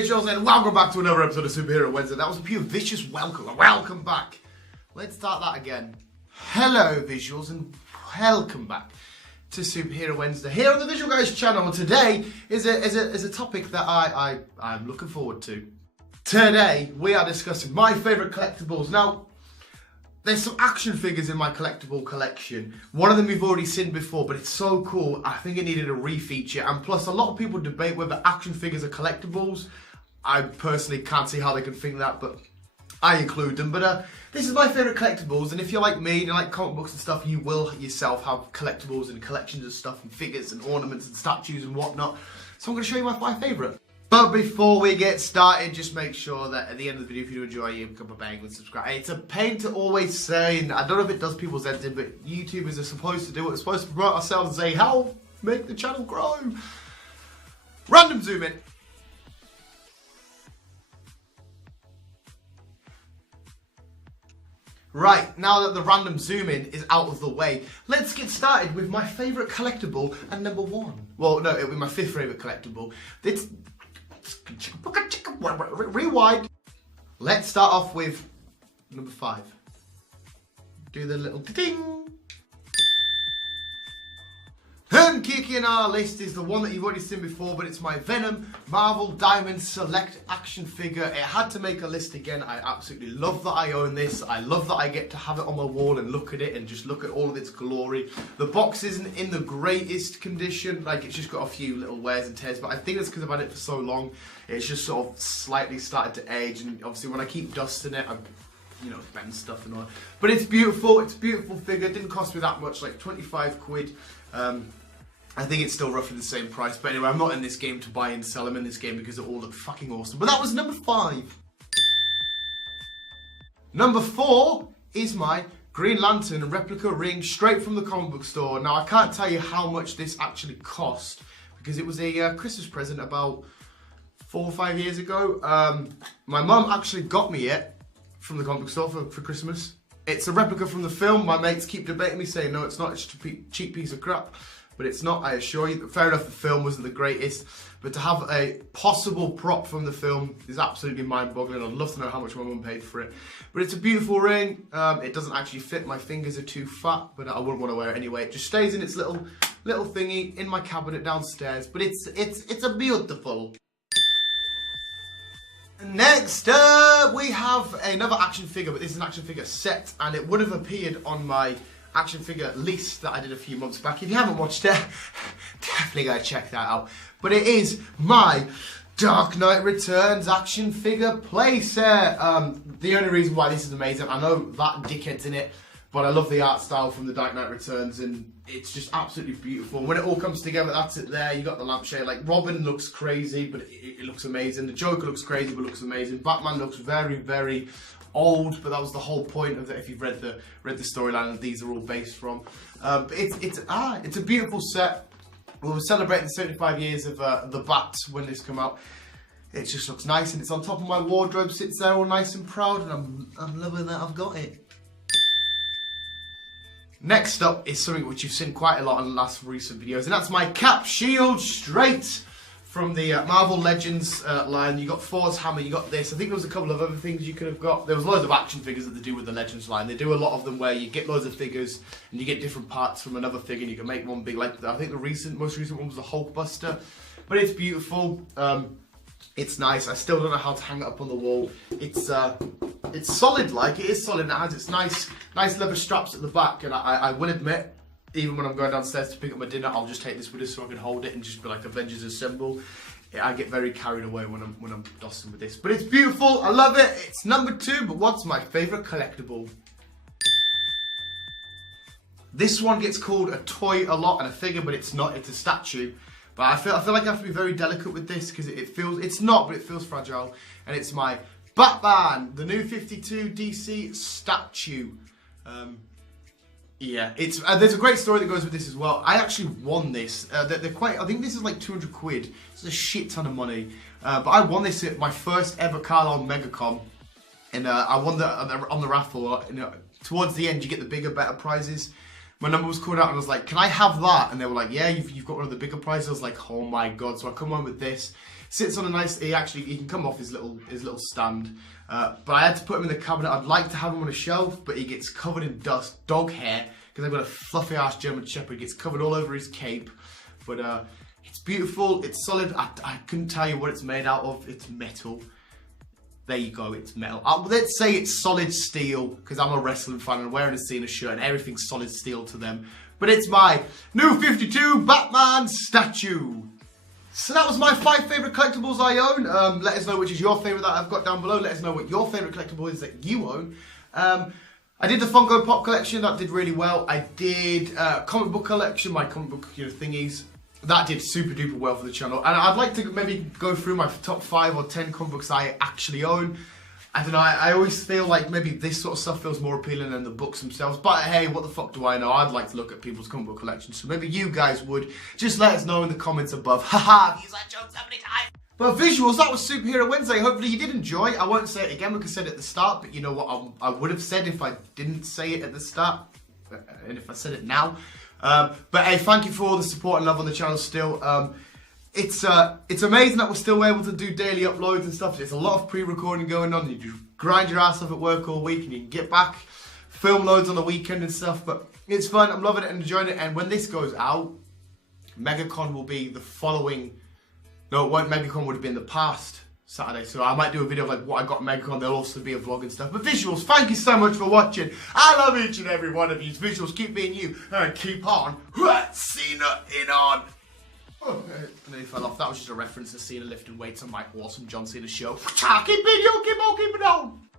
visuals, and welcome back to another episode of Superhero Wednesday. That was a pure vicious welcome. Welcome back. Let's start that again. Hello visuals and welcome back to Superhero Wednesday here on the Visual Guyz channel. And today is a topic that I'm looking forward to. Today we are discussing my favourite collectibles. Now, there's some action figures in my collectible collection. One of them you've already seen before, but it's so cool, I think it needed a refeature. And plus, a lot of people debate whether action figures are collectibles. I personally can't see how they can think that, but I include them. But this is my favourite collectibles, and if you're like me and you like comic books and stuff, you will yourself have collectibles and collections of stuff and figures and ornaments and statues and whatnot. So I'm going to show you my favourite. But before we get started, just make sure that at the end of the video, if you do enjoy, you become a bang and subscribe. It's a pain to always say, and I don't know if it does people's heads in, but YouTubers are supposed to do it. We're supposed to promote ourselves and say, how make the channel grow. Random zoom in. Right, now that the random zoom in is out of the way, let's get started with my favourite collectible and number one. Well, no, it'll be my fifth favourite collectible. It's... Rewind. Let's start off with number 5. Do the little ding. And kicking our list is the one that you've already seen before, but it's my Venom Marvel Diamond Select action figure. It had to make a list again. I absolutely love that I own this. I love that I get to have it on my wall and look at it and just look at all of its glory. The box isn't in the greatest condition, like it's just got a few little wears and tears, but I think it's because I've had it for so long, it's just sort of slightly started to age, and obviously when I keep dusting it, you know, bend stuff and all. But it's beautiful. It's a beautiful figure. It didn't cost me that much, like 25 quid. I think it's still roughly the same price. But anyway, I'm not in this game to buy and sell. I'm in this game because it all looked fucking awesome. But that was number 5. Number 4 is my Green Lantern replica ring straight from the comic book store. Now, I can't tell you how much this actually cost because it was a Christmas present about 4 or 5 years ago. My mum actually got me it from the comic book store for Christmas. It's a replica from the film. My mates keep debating me, saying, no, it's not, it's just a cheap piece of crap. But it's not, I assure you. Fair enough, the film wasn't the greatest. But to have a possible prop from the film is absolutely mind-boggling. I'd love to know how much my mum paid for it. But it's a beautiful ring. It doesn't actually fit. My fingers are too fat, but I wouldn't want to wear it anyway. It just stays in its little thingy in my cabinet downstairs. But it's a beautiful. Next up, we have another action figure, but this is an action figure set, and it would have appeared on my action figure list that I did a few months back. If you haven't watched it, definitely go check that out. But it is my Dark Knight Returns action figure playset. The only reason why this is amazing, I know that dickhead's in it, but I love the art style from the Dark Knight Returns, and it's just absolutely beautiful. When it all comes together, that's it there. You got the lampshade. Like, Robin looks crazy, but it looks amazing. The Joker looks crazy, but looks amazing. Batman looks very, very old, but that was the whole point of it. If you've read the storyline, and these are all based from. But it's a beautiful set. We were celebrating 75 years of the Bats when this came out. It just looks nice, and it's on top of my wardrobe. Sits there all nice and proud, and I'm loving that I've got it. Next up is something which you've seen quite a lot in the last recent videos, and that's my Cap Shield straight from the Marvel Legends line. You got Thor's hammer, you got this. I think there was a couple of other things you could have got. There was loads of action figures that they do with the Legends line. They do a lot of them where you get loads of figures and you get different parts from another figure and you can make one big. Like, I think the most recent one was the Hulkbuster. But it's beautiful. It's nice. I still don't know how to hang it up on the wall. It's solid, like it is solid. And it has its nice leather straps at the back. And I will admit, even when I'm going downstairs to pick up my dinner, I'll just take this with us so I can hold it and just be like Avengers Assemble. I get very carried away when I'm dusting with this. But it's beautiful. I love it. It's number 2. But what's my favourite collectible? This one gets called a toy a lot and a figure, but it's not. It's a statue. But I feel like I have to be very delicate with this because it's not, but it feels fragile. And it's my Batman, the new 52 DC statue. Yeah, there's a great story that goes with this as well. I actually won this. They're quite. I think this is like 200 quid. It's a shit ton of money. But I won this at my first ever Carlisle Megacon, and I won on the raffle. You know, towards the end, you get the bigger, better prizes. my number was called out and I was like, can I have that? And they were like, yeah, you've got one of the bigger prizes. I was like, oh my God. So I come home with this. Sits on a nice, he can come off his little stand. But I had to put him in the cabinet. I'd like to have him on a shelf, but he gets covered in dust, dog hair, because I've got a fluffy ass German Shepherd. He gets covered all over his cape. But it's beautiful, it's solid. I couldn't tell you what it's made out of. It's metal. There you go, it's metal. Let's say it's solid steel, because I'm a wrestling fan and I'm wearing a Cena shirt and everything's solid steel to them. But it's my new 52 Batman statue. So that was my 5 favourite collectibles I own. Let us know which is your favourite that I've got down below. Let us know what your favourite collectible is that you own. I did the Funko Pop collection, that did really well. I did comic book collection, my comic book thingies. That did super duper well for the channel. And I'd like to maybe go through my top 5 or 10 comic books I actually own. I don't know, I always feel like maybe this sort of stuff feels more appealing than the books themselves. But hey, what the fuck do I know? I'd like to look at people's comic book collections. So maybe you guys would. Just let us know in the comments above. Haha, I've used that joke so many times. But visuals, that was Superhero Wednesday. Hopefully you did enjoy. I won't say it again because I said it at the start. But you know what I would have said if I didn't say it at the start. And if I said it now. But hey, thank you for all the support and love on the channel still. It's amazing that we're still able to do daily uploads and stuff. There's a lot of pre-recording going on. You just grind your ass off at work all week and you can get back, film loads on the weekend and stuff. But it's fun. I'm loving it and enjoying it. And when this goes out, MegaCon will be the following. No, it won't. MegaCon would have been the past Saturday. So I might do a video of like what I got at MegaCon. There'll also be a vlog and stuff. But visuals, thank you so much for watching. I love each and every one of you. Visuals, keep being you and keep on. Cena in on. Oh, and then he fell off. That was just a reference to Cena lifting weights on my awesome John Cena show. Keep it, you keep on keeping on.